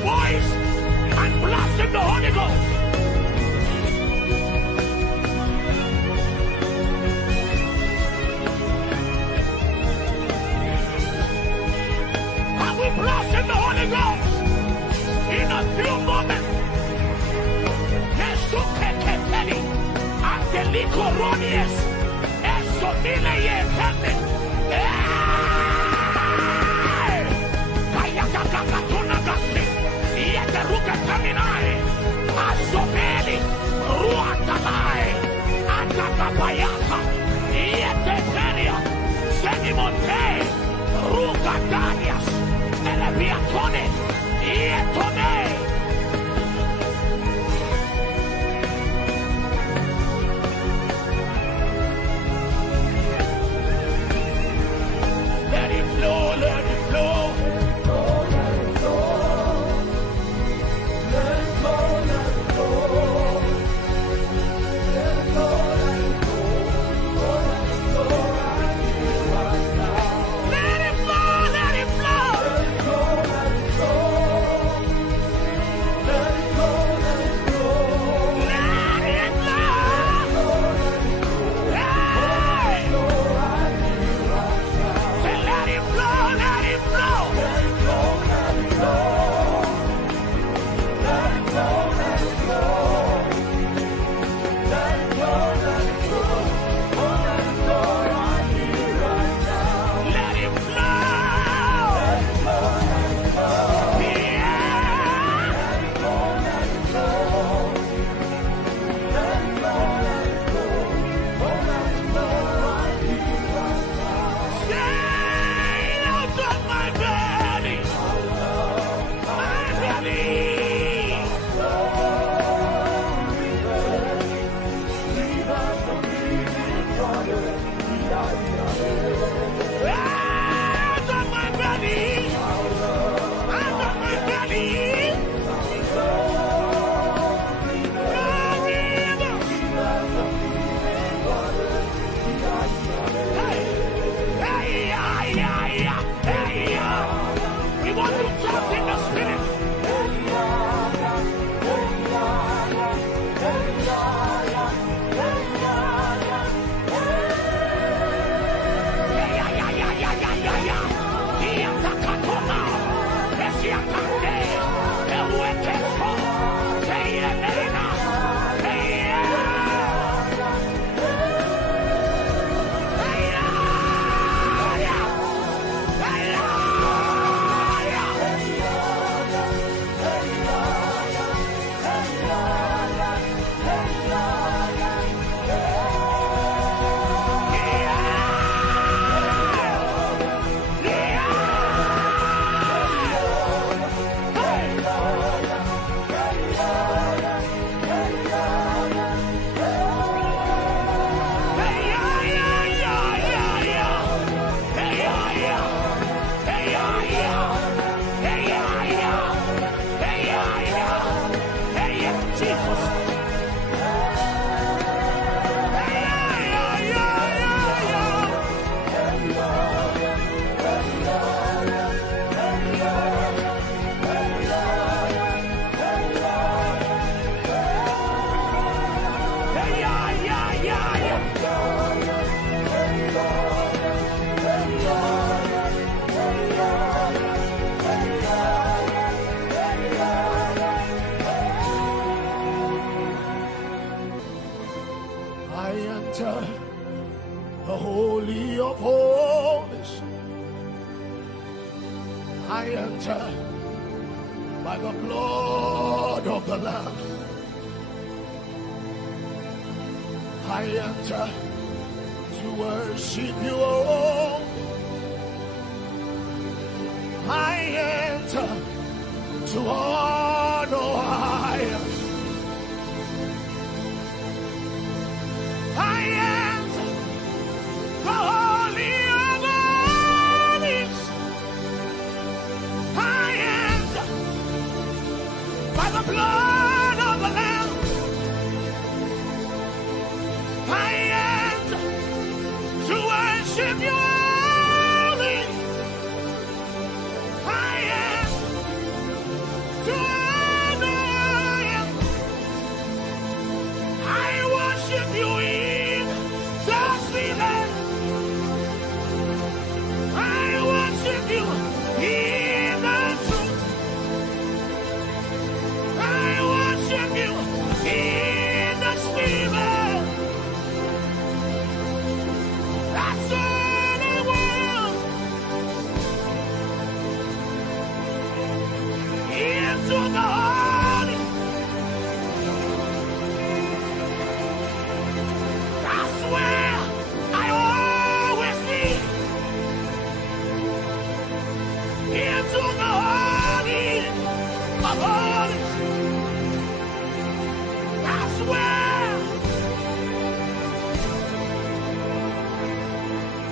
voice and blast in the Holy Ghost. And we blast in the Holy Ghost in a few moments. Nesukeketeli, Angelicoronies, Esomile Yetende. Kayakakatunagasti, Yeteruka Taminae, Asobeli, Ruatalai, Akakapayaka, Yeteteria, Senimonte, Rugadanias, Eleviatone, Yetone. Let it flow, let it flow. The Holy of Holies. I enter by the blood of the Lamb. I enter to worship you, oh. I enter to honor higher. I enter the Holy of Holies. I enter by the blood of the Lamb. I enter to worship you only. I enter to That's where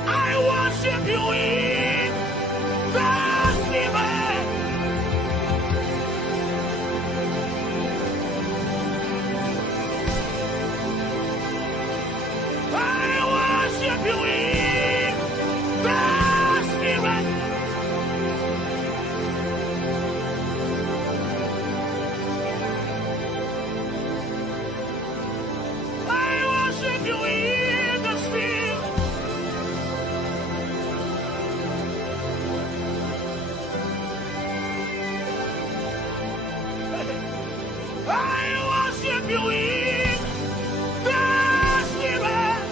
I worship you in the spirit. I worship you in the spirit. I worship you in the spirit. I worship you in the spirit.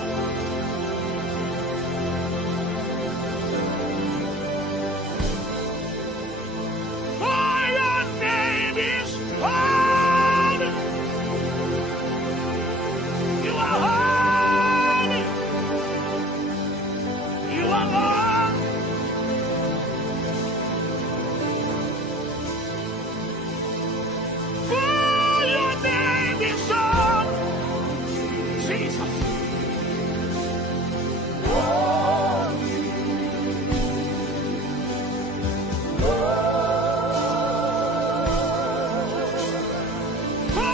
For your name is holy. You are holy. You are Lord. For your name is holy. Jesus. For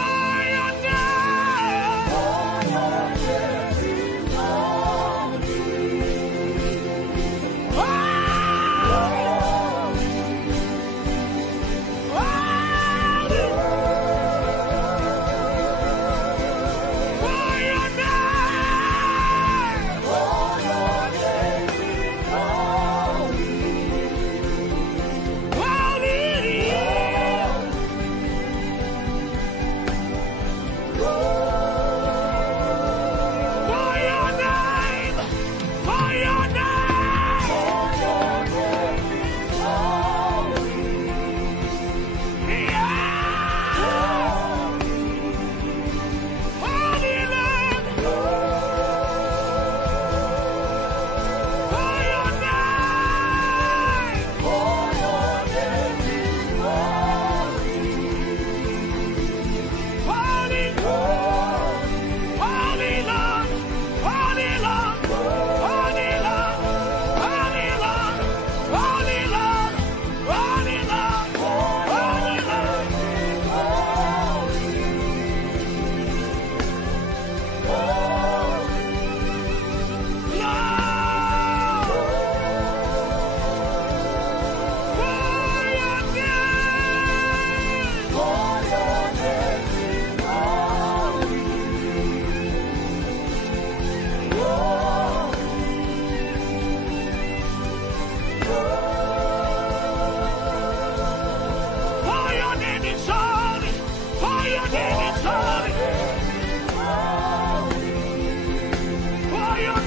your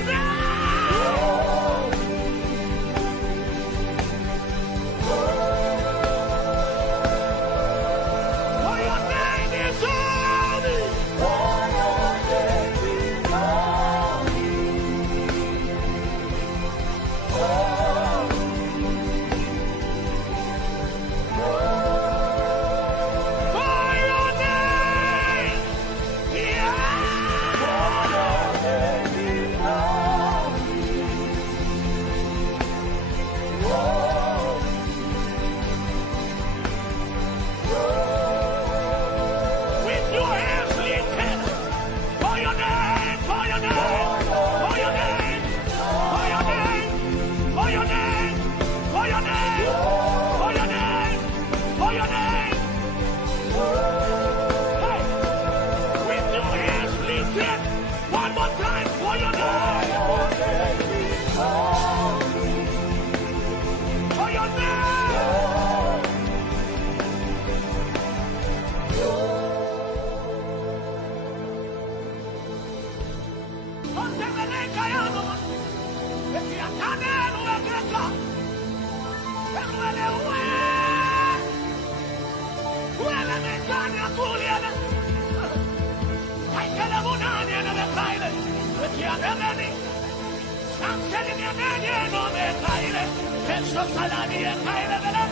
Salami e Kaila Bella.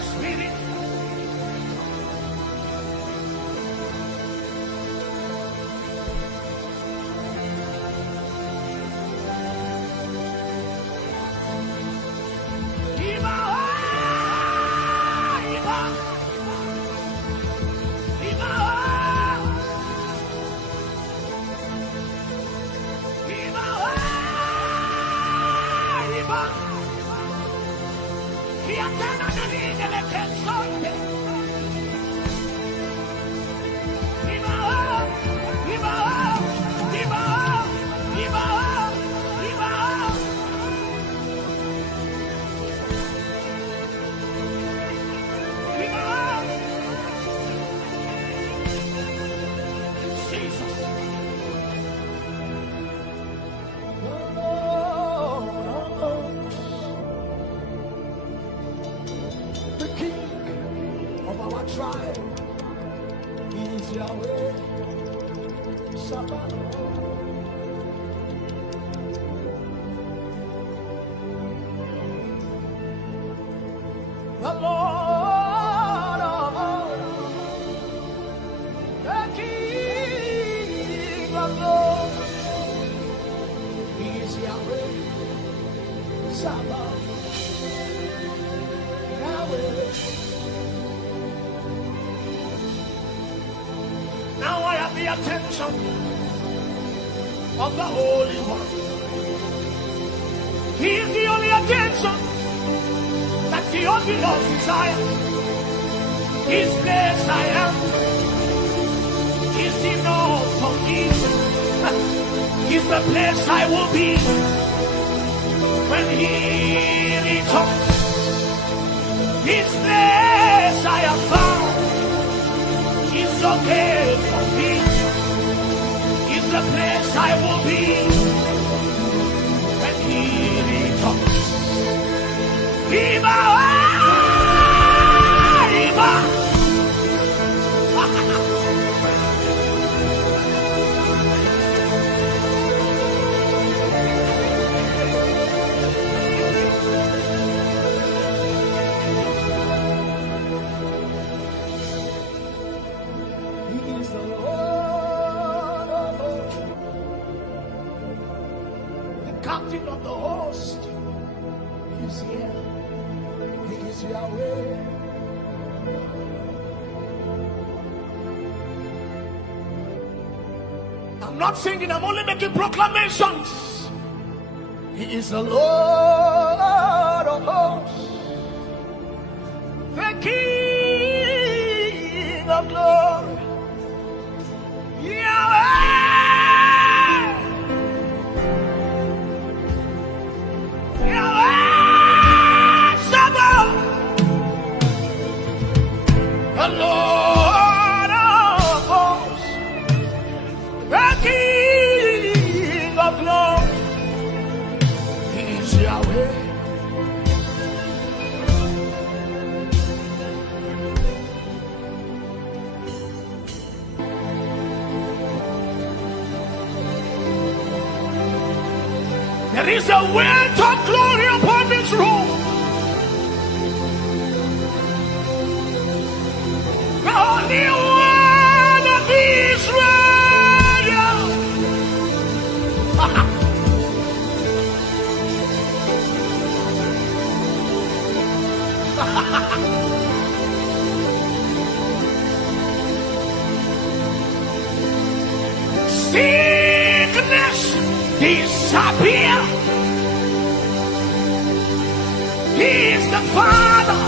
the Spirit. Now I have the attention of the Holy One. He is the only attention that Theophilus desires. His place I am. Is enough for me. Is the place I will be when He returns. His place I have found. Is okay for me. Is the place I will be when He returns. Captain of the host is here. He is Yahweh. I'm not singing, I'm only making proclamations. He is the Lord of hosts, the King of glory. Yahweh. The Lord of hosts, the King of glory, He is Yahweh. There is a weight of glory upon this room. The Holy One of Israel. Sickness disappear. He is the Father.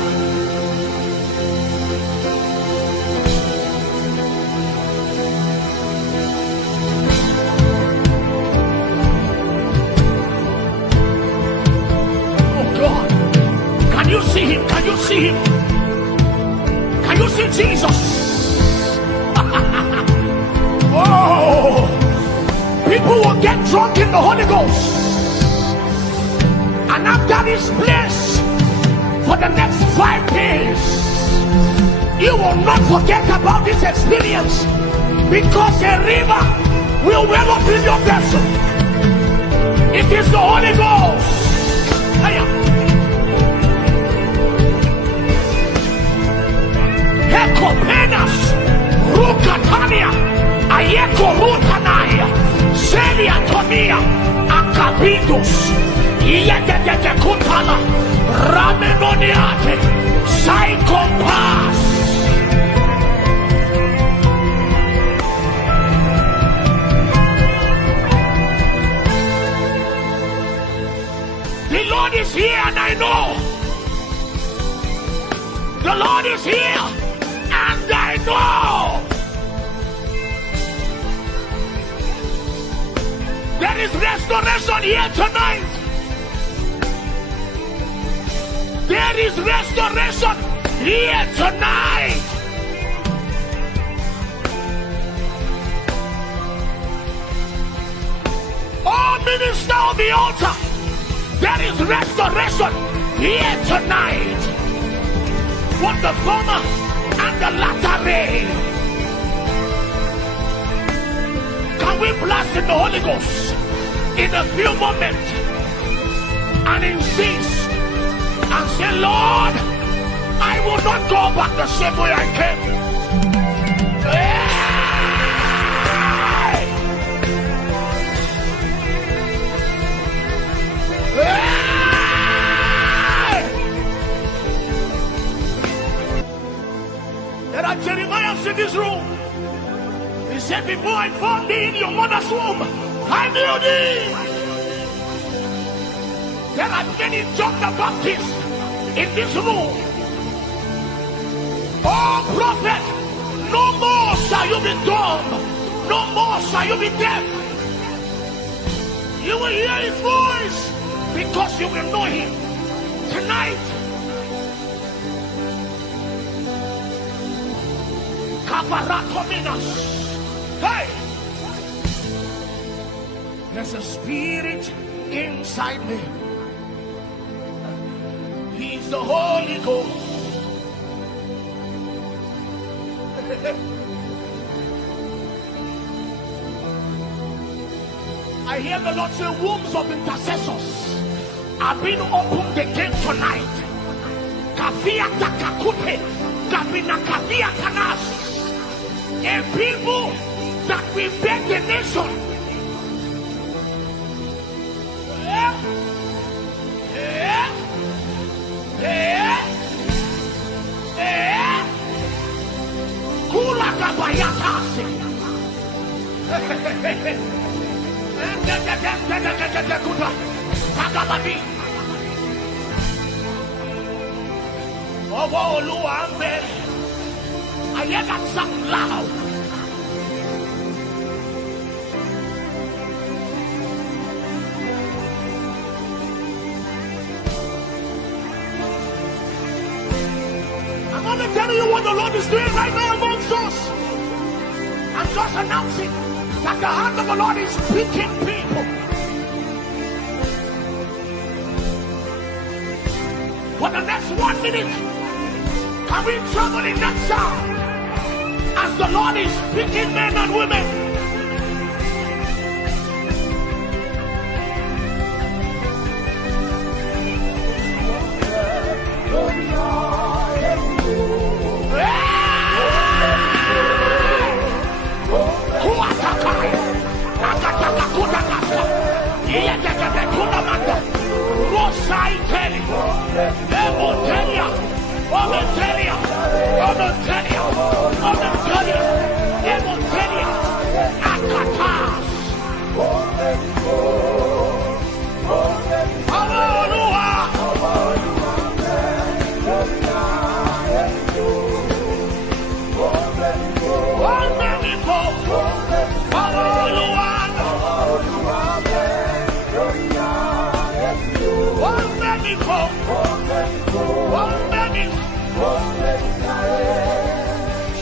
Can you see Him? Can you see Him? Can you see Jesus? Oh, people will get drunk in the Holy Ghost, and after this place for the next 5 days, you will not forget about this experience, because a river will well up in your vessel. It is the Holy Ghost. Ghost. Yekekeke kutala. Ramenoniate. Psychopath. The Lord is here and I know. The Lord is here and I know. There is restoration here tonight. There is restoration here tonight. Oh, minister on the altar. There is restoration here tonight. What the former and the latter rain. Can we blast in the Holy Ghost in a few moments and insist and say, Lord, I will not go back the same way I came. Hey! Hey! There are Jeremiahs in this room. He said, before I formed thee in your mother's womb, I knew thee. There are many John the Baptist in this room. Oh, prophet, no more shall you be dumb. No more shall you be deaf. You will hear his voice because you will know him tonight. Hey, there's a spirit inside me. He's the Holy Ghost. I hear the Lord say, wombs of intercessors are being opened again tonight. Kavia takakute, kabina kavia kanas. A people that will beg the nation. Kula kabayatase. Kagabadi. Oh, Luambe. I hear that song loud. I'm only telling you what the Lord is doing right now amongst us. I'm just announcing that the hand of the Lord is picking people. For the next 1 minute, can we travel in that sound? As the Lord is speaking men and women.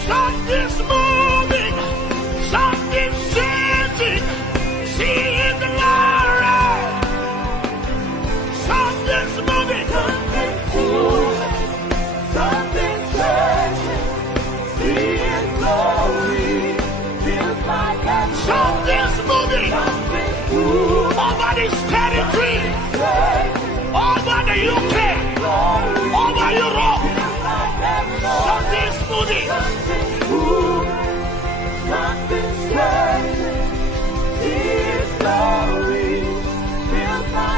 Something's moving, something's changing. See the glory. Something's moving, something's moving, something's changing. See His glory. Feels like something's moving, something's moving over this territory, over the UK, over Europe. Something's moving. Something's changing. See His glory. Feels like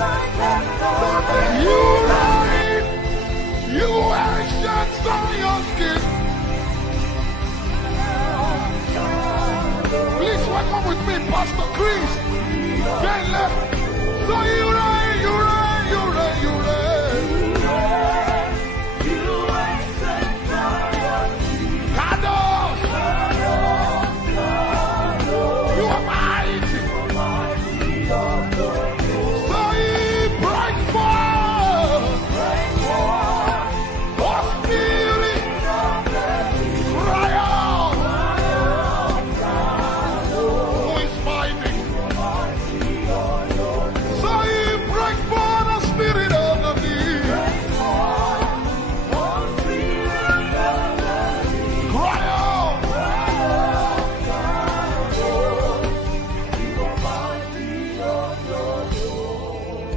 You reign, you ancient Zion's King. Please welcome with me, Pastor Chris. Then left. So you